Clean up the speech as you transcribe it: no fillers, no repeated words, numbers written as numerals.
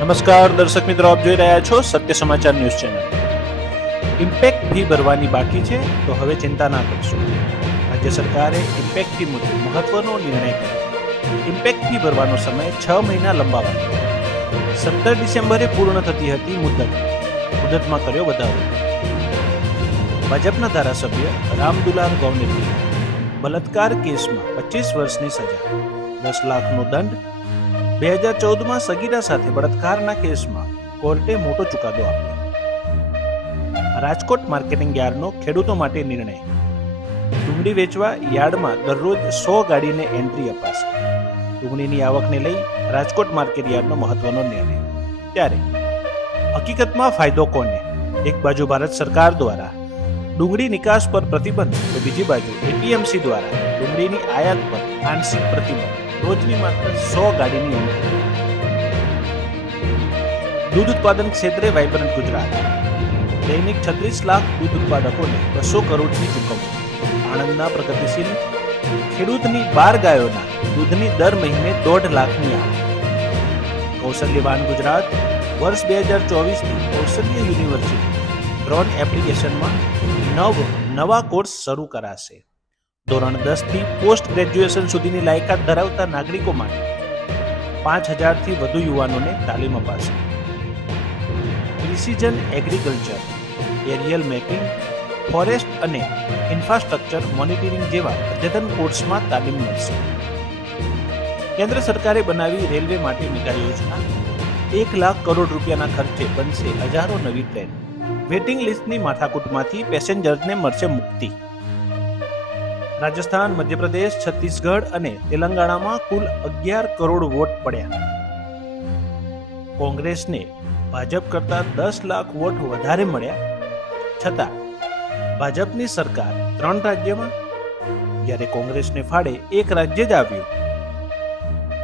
નમસ્કાર દર્શક મિત્રો, આપ જોઈ રહ્યા છો સત્ય સમાચાર ન્યૂઝ ચેનલ. ઇમ્પેક્ટ ફી ભરવાની બાકી છે તો હવે ચિંતા ના કરશો. રાજ્ય સરકારે ઇમ્પેક્ટ ફી મુદ્દે મહત્વનો નિર્ણય કર્યો. ઇમ્પેક્ટ ફી ભરવાનો સમય 6 મહિના લંબાવાયો. 17 ડિસેમ્બરે પૂર્ણ થતી હતી મુદતમાં કર્યો વધારો. ભાજપના ધારાસભ્ય રામદુલાર ગૌનેત્રી બલાત્કાર કેસમાં 25 વર્ષની સજા, 10 લાખનો દંડ. 2014માં સગીરા સાથે બળાત્કારના કેસમાં કોર્ટે મોટો ચુકાદો આપ્યો. રાજકોટ માર્કેટિંગ યાર્ડનો ખેડૂતો માટે નિર્ણય. ડુંગળી વેચવા યાર્ડમાં દરરોજ 100 ગાડીને એન્ટ્રી અપાશે. ડુંગળીની આવકને લઈ રાજકોટ માર્કેટ યાર્ડનો મહત્વનો નિર્ણય. ત્યારે હકીકતમાં ફાયદો કોને? એક બાજુ ભારત સરકાર દ્વારા ડુંગળી નિકાસ પર પ્રતિબંધ, તો બીજી બાજુ એપીએમસી દ્વારા ડુંગળીની આયાત પર આંશિક પ્રતિબંધ. રોજની માત્ર 100 ગાડીની એન્ટ્રી. દૂધ ઉત્પાદન ક્ષેત્રે વાઇબ્રન્ટ ગુજરાત. દૈનિક 36 લાખ દૂધ ઉત્પાદકોને 200 કરોડની ચૂકવણી. આણંદના પ્રગતિશીલ ખેડૂતની 12 ગાયોના દૂધની દર મહિને 1.5 લાખની આવક. કૌશલ્યવાન ગુજરાત. વર્ષ 2024થી કૌશલ્ય યુનિવર્સિટી ડ્રોન એપ્લિકેશનમાં નવા કોર્સ શરૂ કરાશે. ધોરણ 10 થી પોસ્ટ ગ્રેજ્યુએશન સુધીની લાયકાત ધરાવતા નાગરિકો માટે 5000થી વધુ યુવાનોને તાલીમ અપાશે. Precision agriculture, aerial mapping, forest અને ઇન્ફ્રાસ્ટ્રક્ચર મોનિટરિંગ જેવા અદ્યતન કોર્સમાં તાલીમ મળશે. કેન્દ્ર સરકારે બનાવી રેલવે માટે મેગા યોજના. 1 લાખ કરોડ રૂપિયાના ખર્ચે બનશે હજારો નવી ટ્રેન. વેટિંગ લિસ્ટની માથાકૂટમાંથી પેસેન્જર્સને મળશે મુક્તિ. રાજસ્થાન, મધ્યપ્રદેશ, છત્તીસગઢ અને તેલંગાણામાં કુલ 11 કરોડ વોટ પડ્યા. કોંગ્રેસને ભાજપ કરતા 10 લાખ વોટ વધારે મળ્યા. છતાં ભાજપની સરકાર 3 રાજ્યમાં, જ્યારે કોંગ્રેસને ફાળે 1 રાજ્ય જ આવ્યું.